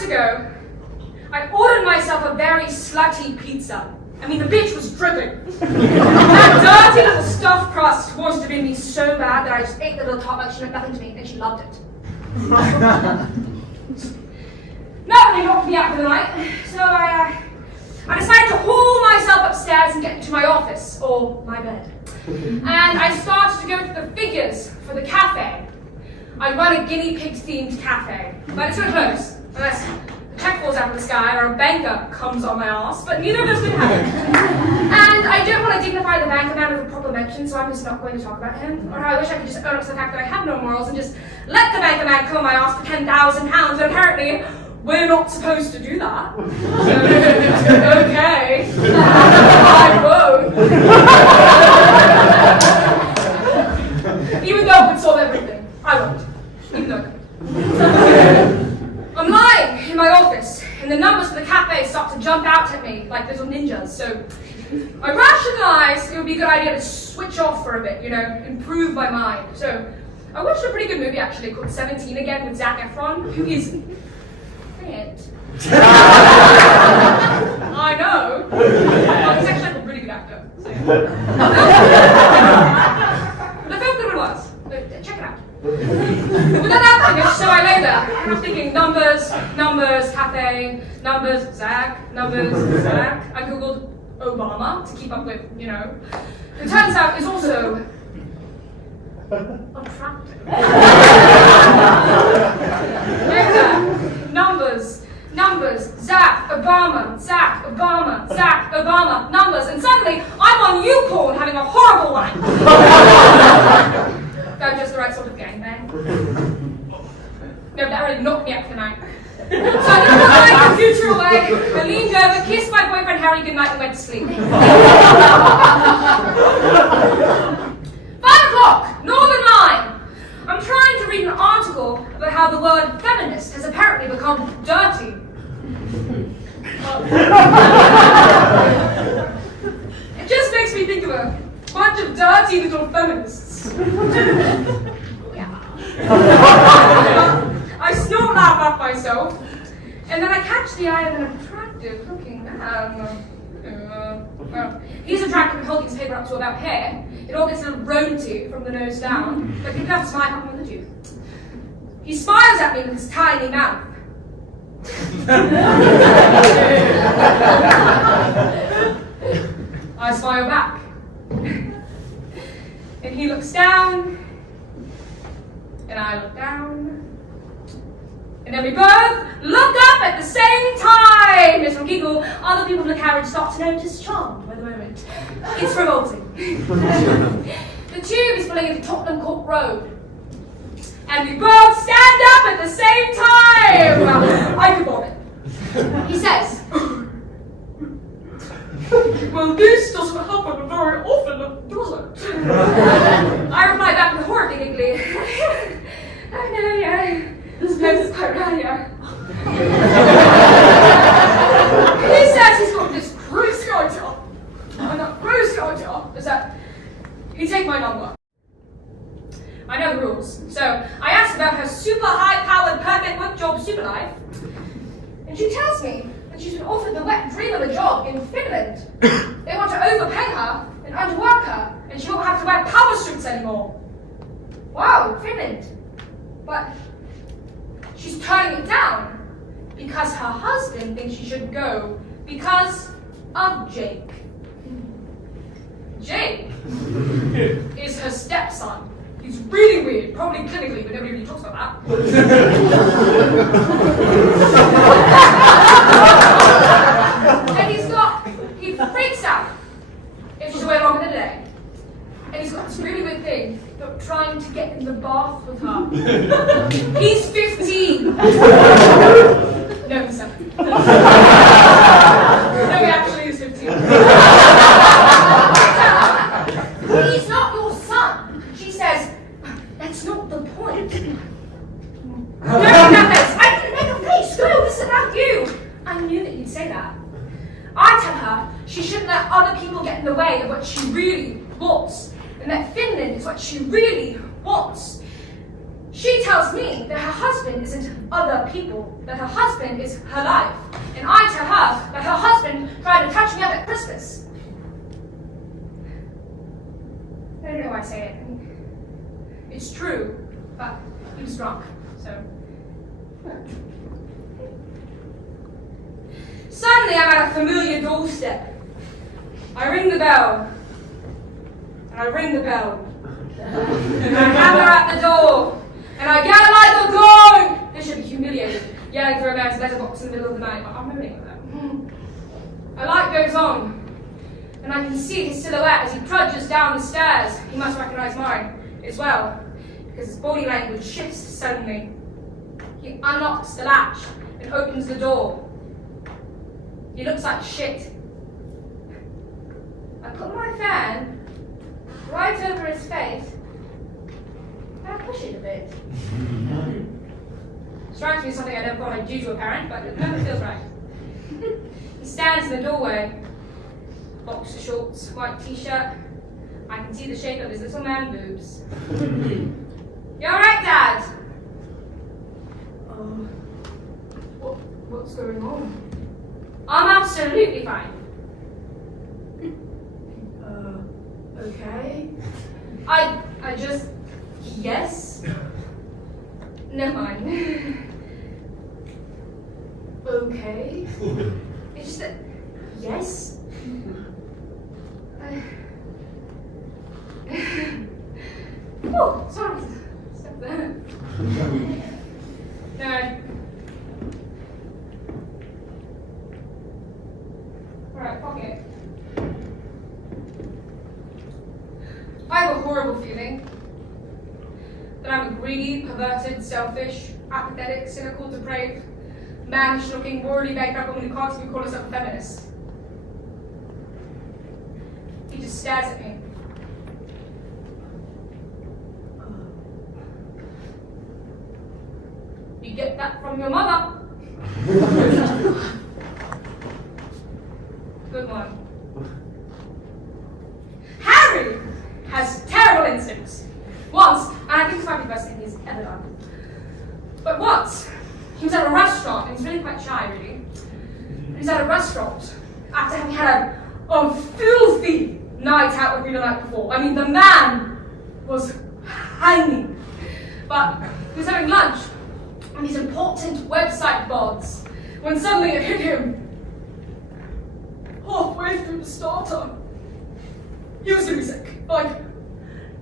nights ago, I ordered myself a very slutty pizza. I mean, the bitch was dripping. That dirty little stuffed crust wanted to be me so bad that I just ate the little top like she meant nothing to me, and she loved it. That really knocked me out for the night, so I decided to haul myself upstairs and get to my office, or my bed. And I started to go through the figures for the cafe. I run a guinea pig-themed cafe, but it's going to close, unless the check falls out of the sky or a banker comes on my ass, but neither of those can happen. And I don't want to dignify the banker man with a proper mention, so I'm just not going to talk about him, or how I wish I could just own up to the fact that I have no morals and just let the banker man come on my ass for £10,000, but apparently we're not supposed to do that. So, okay. I won't. Even though it would solve everything, I won't. Even though it could. I'm lying in my office, and the numbers for the cafe start to jump out at me like little ninjas, so I rationalized it would be a good idea to switch off for a bit, improve my mind. So I watched a pretty good movie actually called 17 again with Zac Efron, who is it. I know. He's actually like a really good actor. So, yeah. The film good one was. Check it out. But then that finished, so I lay there. And I'm thinking numbers, cafe, numbers, Zac. I googled Obama to keep up with, It turns out it's also attractive. Numbers, Zac, Obama, numbers, and suddenly I'm on YouPorn having a horrible life. That was just the right sort of gangbang. No, that really knocked me out for the night. So I put my computer away, I leaned over, kissed my boyfriend Harry goodnight, and went to sleep. 5 o'clock, Northern Line. I'm trying to read an article about how the word feminist has apparently become dirty. It just makes me think of a bunch of dirty little feminists. Yeah. I snort laugh at myself, and then I catch the eye of an attractive looking man. Well, he's attractive and holding his paper up to about hair. It all gets a little rosy from the nose down, but he does smile up on the tooth. He smiles at me with his tiny mouth. I smile back. And he looks down, and I look down. And then we both look up at the same time. Little giggle. Other people in the carriage start to notice charmed by the moment. It's revolting. The tube is pulling into Tottenham Court Road. And we both stand up at the same time. I could vomit. He says, well, this doesn't happen very often, does it? I reply back with horribly giggly. Oh no, yeah. This place is quite rare, yeah. He says he's got this crazy idea. And that crazy idea is that he take my number. I know the rules. So I asked about her super high-powered, perfect work job, super life. And she tells me that she's been offered the wet dream of a job in Finland. They want to overpay her and underwork her, and she won't have to wear power suits anymore. Wow, Finland. But she's turning it down because her husband thinks she shouldn't go because of Jake. Jake is her stepson. He's really weird, probably clinically, but nobody really talks about that. And he freaks out if she's away longer than a day. And he's got this really weird thing about trying to get in the bath with her. He's 15. No, he's 7. No, he actually is 15. He's not your son. She says, that's not the point. No, I didn't make a face. No, this is about you. I knew that you'd say that. I tell her she shouldn't let other people get in the way of what she really wants. And that Finland is what she really wants. She tells me that her husband isn't other people, that her husband is her life. And I tell her that her husband tried to touch me up at Christmas. I don't know why I say it. It's true, but he was drunk, so. Suddenly I'm at a familiar doorstep. I ring the bell. And I ring the bell. And I hammer at the door. And I yell like the going! This should be humiliated, yelling through a man's letterbox in the middle of the night, but I'm ruining with that. A light goes on, and I can see his silhouette as he trudges down the stairs. He must recognize mine as well, because his body language shifts suddenly. He unlocks the latch and opens the door. He looks like shit. I put my fan right over his face. I push it a bit. Strikes me as something I never thought I'd do to a parent, but it never feels right. He stands in the doorway. Boxer shorts, white t-shirt. I can see the shape of his little man boobs. You alright, Dad? What's going on? I'm absolutely fine. Okay. I just... Yes? Never mind. Okay. It's just that... Yes? Oh, sorry. Step there. No. Alright, fuck it. I have a horrible feeling that I'm a greedy, perverted, selfish, apathetic, cynical, depraved, mannish-looking, morally bankrupt woman who can't even call herself a feminist. He just stares at me. You get that from your mother. Good one. Harry has terrible instincts. Once, and I think this might be the best thing he's ever done. But once, he was at a restaurant, and he's really quite shy, really. He was at a restaurant after having had a filthy night out with me the night before. I mean, the man was hanging. But he was having lunch on these important website bots when suddenly it hit him. Halfway through the starter, he was gonna be sick. Like,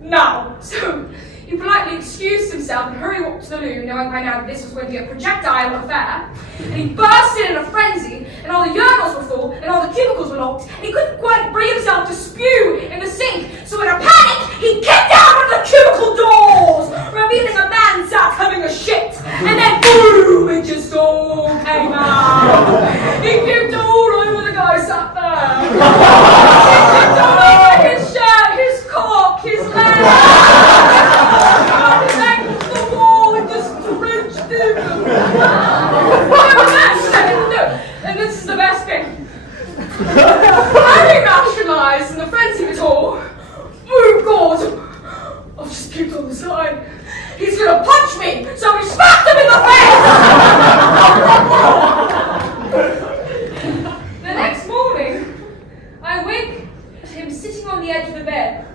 now. So he politely excused himself and hurried walked to the loo, knowing by now that this was going to be a projectile affair. And he burst in a frenzy, and all the urinals were full, and all the cubicles were locked, and he couldn't quite bring himself to spew in the sink. So in a panic, he kicked out one of the cubicle doors, revealing a man sat having a shit. And then boom, it just all came out. He puked all over the guy sat there. He puked all over his shirt, his cock, his leg. His legs to the wall and just drenched in them. And this is the best bit. Harry rationalised in the frenzy of it all. Oh God! I've just puked on the side. He's gonna punch me, so he smacked him in the face! The next morning, I wake to him sitting on the edge of the bed,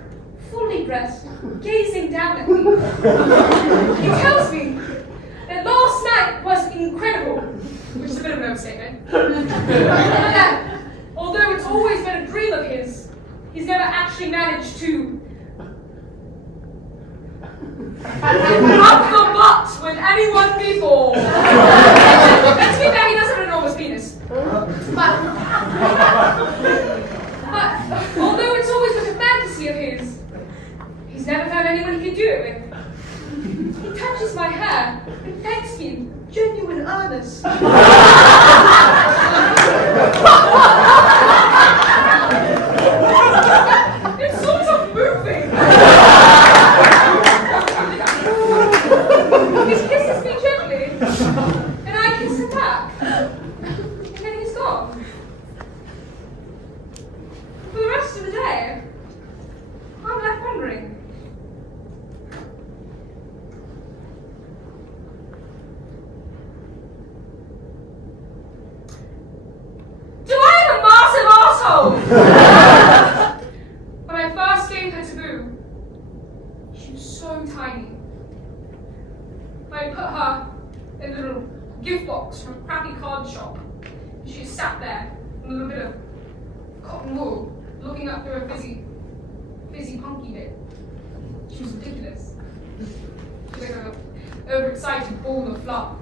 fully dressed, gazing down at me. He tells me that last night was incredible, which is a bit of an overstatement. And that, although it's always been a dream of his, he's never actually managed to up the butt with anyone before. And to be fair, he does have an enormous penis. But although it's always been a fantasy of his, he's never found anyone he can do it with. He touches my hair and thanks me in genuine earnest. It's sort of moving. He kisses me gently, and I kiss him back, and then he's gone. For the rest of the day, I'm left wondering, She was so tiny. I put her in a little gift box from a crappy card shop. She sat there, in a little bit of cotton wool, looking up through a fizzy punky bit. She was ridiculous. She was like an overexcited ball of fluff.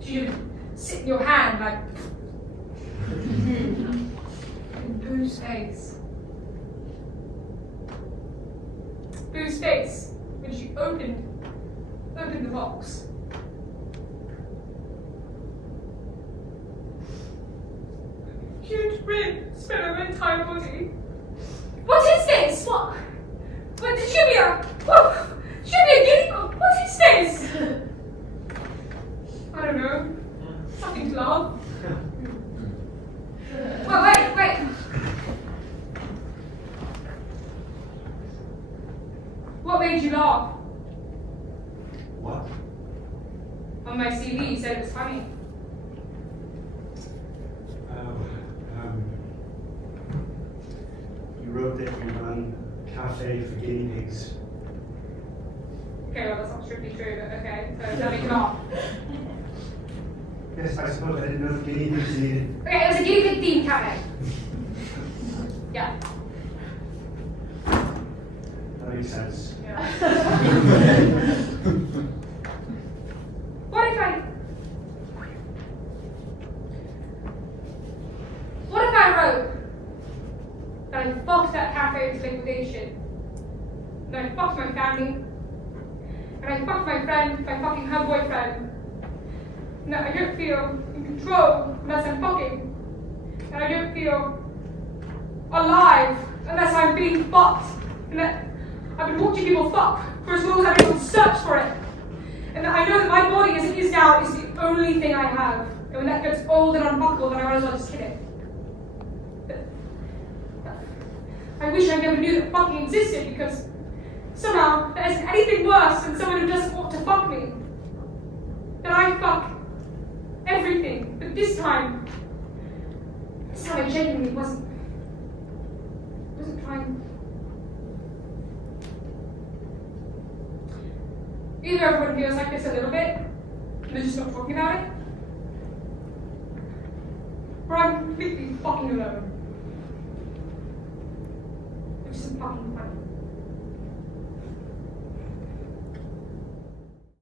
She would sit in your hand like in Boo's face. Boo's face when she opened the box. Huge rib spread over her entire body. What is this? What did she be a guinea pig? What is this? I don't know. Something to laugh. Well, wait. What made you laugh? What? On my CV, you said it was funny. You wrote that you run a cafe for guinea pigs. Okay, well, that's not strictly true, but okay. So that made you laugh. Yes, I suppose I didn't know if guinea pigs needed. Okay, it was a guinea pig themed cafe. Yeah. That makes sense. Yeah. What if I wrote that I fucked that cafe into liquidation, that I fucked my family, and I fucked my friend by fucking her boyfriend, and that I don't feel in control unless I'm fucking, and I don't feel alive unless I'm being fucked, and that I've been watching people fuck for as long as I've been able to search for it, and that I know that my body as it is now is the only thing I have, and when that gets old and unbuckled, then I might as well just kill it. I wish I never knew that fucking existed, because somehow there isn't anything worse than someone who doesn't want to fuck me. That I fuck everything, but this time I genuinely wasn't trying. Either everyone feels like this a little bit, and they're just not talking about it, or I'm completely fucking alone. Which is fucking